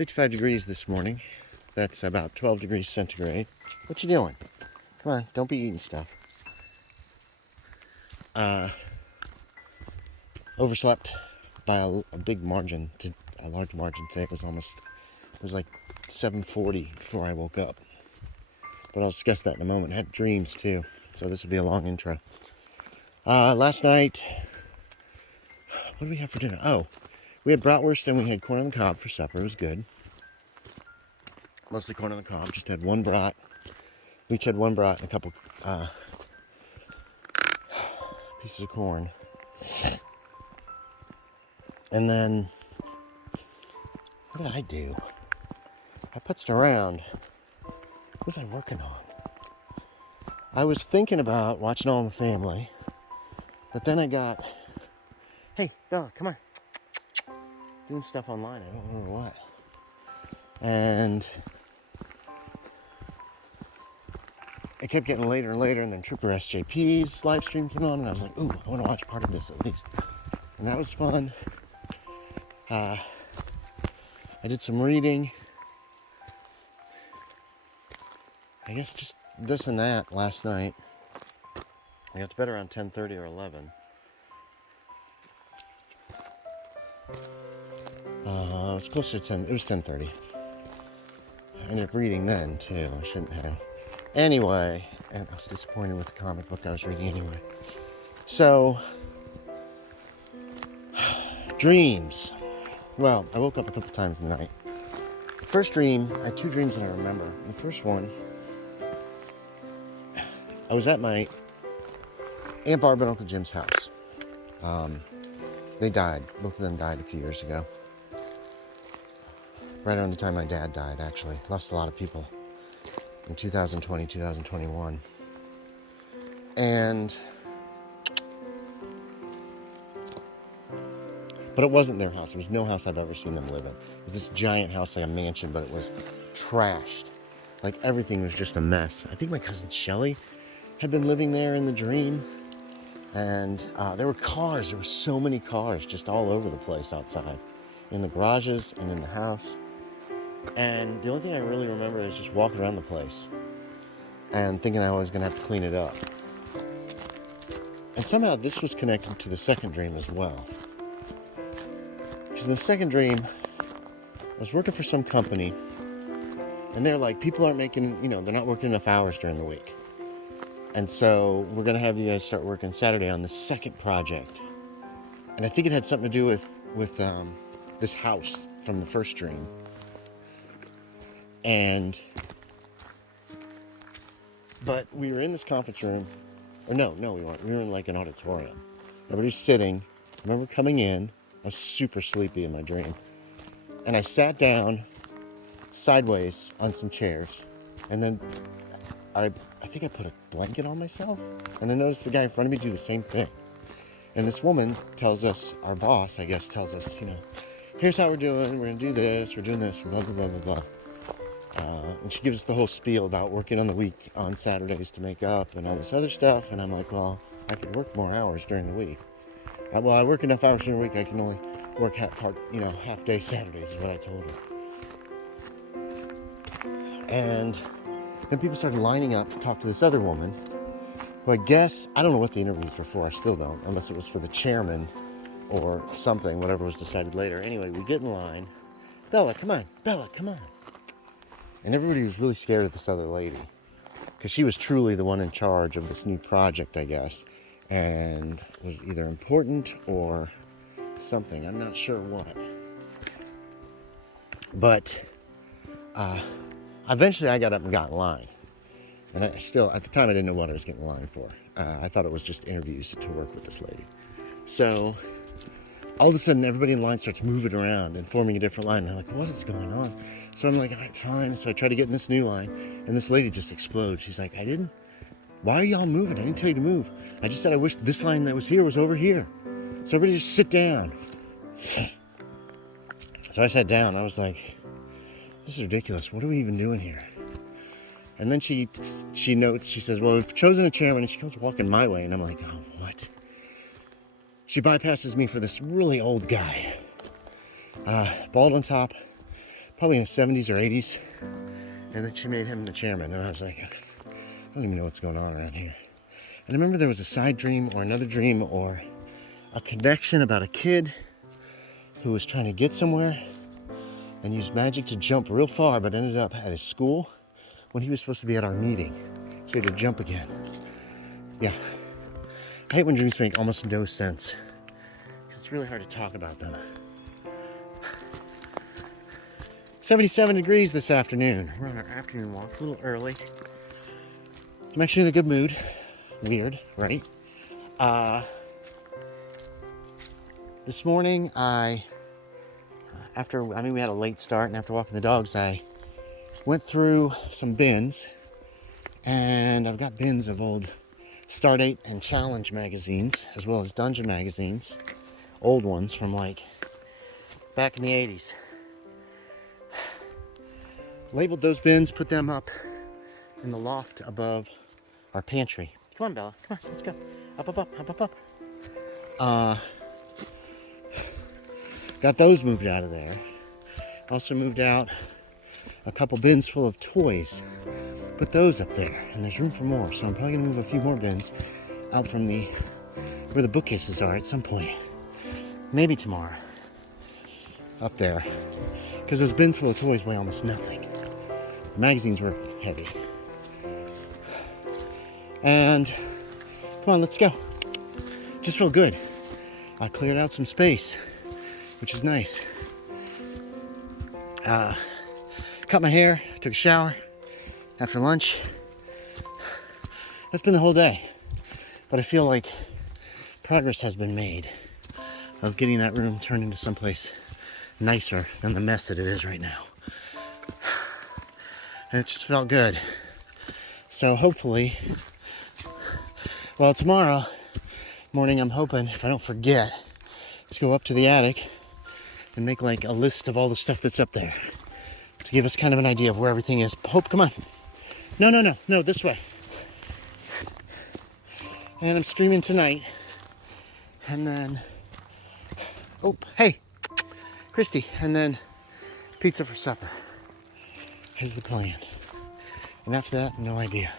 55 degrees this morning. That's about 12 degrees centigrade. What you doing? Come on, don't be eating stuff. Overslept by a big margin, a large margin today. It was like 7:40 before I woke up. But I'll discuss that in a moment. I had dreams too, so this will be a long intro. Last night, what did we have for dinner? Oh, we had bratwurst and we had corn on the cob for supper. It was good. Mostly corn on the cob. Just had one brat. We each had one brat and a couple pieces of corn. And then, what did I do? I putzed around. What was I working on? I was thinking about watching All in the Family, but then I got, hey, Bella, come on. Doing stuff online, I don't remember what. And it kept getting later and later, and then Trooper SJP's live stream came on, and I was like, ooh, I want to watch part of this at least. And that was fun. I did some reading. I guess just this and that last night. I got to bed around 10:30 or 11. It was closer to 10. It was 10:30. I ended up reading then too. I shouldn't have. Anyway, and I was disappointed with the comic book I was reading anyway. So, dreams. Well, I woke up a couple times in the night. First dream, I had two dreams that I remember. The first one, I was at my Aunt Barb and Uncle Jim's house. They died. Both of them died a few years ago. Right around the time my dad died, actually. Lost a lot of people in 2020, 2021. But it wasn't their house. It was no house I've ever seen them live in. It was this giant house, like a mansion, but it was trashed. Like everything was just a mess. I think my cousin Shelly had been living there in the dream. And there were cars. There were so many cars just all over the place outside. In the garages and in the house. And the only thing I really remember is just walking around the place and thinking I was going to have to clean it up. And somehow this was connected to the second dream as well. Because in the second dream, I was working for some company, and they're like, people aren't making, they're not working enough hours during the week. And so we're going to have you guys start working Saturday on the second project. And I think it had something to do with this house from the first dream. But we were in this conference room, or no, we weren't. We were in like an auditorium. Everybody's sitting. I remember coming in. I was super sleepy in my dream. And I sat down sideways on some chairs. And then I think I put a blanket on myself. And I noticed the guy in front of me do the same thing. And this woman tells us, our boss, I guess, tells us, here's how we're doing. We're going to do this. We're doing this. Blah, blah, blah, blah, blah. And she gives us the whole spiel about working on the week on Saturdays to make up and all this other stuff. And I'm like, well, I could work more hours during the week. Well, I work enough hours during the week, I can only work half day Saturdays is what I told her. And then people started lining up to talk to this other woman, who I don't know what the interviews were for, I still don't, unless it was for the chairman or something, whatever was decided later. Anyway, we get in line. Bella, come on. And everybody was really scared of this other lady, because she was truly the one in charge of this new project, I guess. And was either important or something. I'm not sure what. But eventually I got up and got in line. And at the time, I didn't know what I was getting in line for. I thought it was just interviews to work with this lady. So all of a sudden, everybody in line starts moving around and forming a different line. And I'm like, what is going on? So I'm like, all right, fine. So I try to get in this new line. And this lady just explodes. She's like, why are y'all moving? I didn't tell you to move. I just said I wish this line that was here was over here. So everybody just sit down. So I sat down. I was like, this is ridiculous. What are we even doing here? And then she notes, she says, well, we've chosen a chairman, and she comes walking my way. And I'm like, oh, what? She bypasses me for this really old guy. Bald on top, probably in his 70s or 80s. And then she made him the chairman. And I was like, I don't even know what's going on around here. And I remember there was a side dream or another dream or a connection about a kid who was trying to get somewhere and used magic to jump real far, but ended up at his school when he was supposed to be at our meeting. So he had to jump again. Yeah. I hate when dreams make almost no sense. It's really hard to talk about them. 77 degrees this afternoon. We're on our afternoon walk, a little early. I'm actually in a good mood. Weird, right? This morning, we had a late start, and after walking the dogs, I went through some bins, and I've got bins of old Stardate and Challenge magazines, as well as Dungeon magazines, old ones from like back in the 80s. Labeled those bins, put them up in the loft above our pantry. Come on, Bella. Come on, let's go. Up. Got those moved out of there. Also moved out a couple bins full of toys. Put those up there, and there's room for more. So I'm probably gonna move a few more bins out from where the bookcases are at some point. Maybe tomorrow. Up there. Because those bins full of toys weigh almost nothing. The magazines were heavy. And come on, let's go. Just feel good. I cleared out some space, which is nice. Cut my hair, took a shower after lunch. That's been the whole day. But I feel like progress has been made of getting that room turned into someplace nicer than the mess that it is right now. And it just felt good. So hopefully, tomorrow morning I'm hoping, if I don't forget, let's go up to the attic and make like a list of all the stuff that's up there to give us kind of an idea of where everything is. Hope, come on. No, this way. And I'm streaming tonight. And then, hey, Cristi, and then pizza for supper is the plan. And after that, no idea.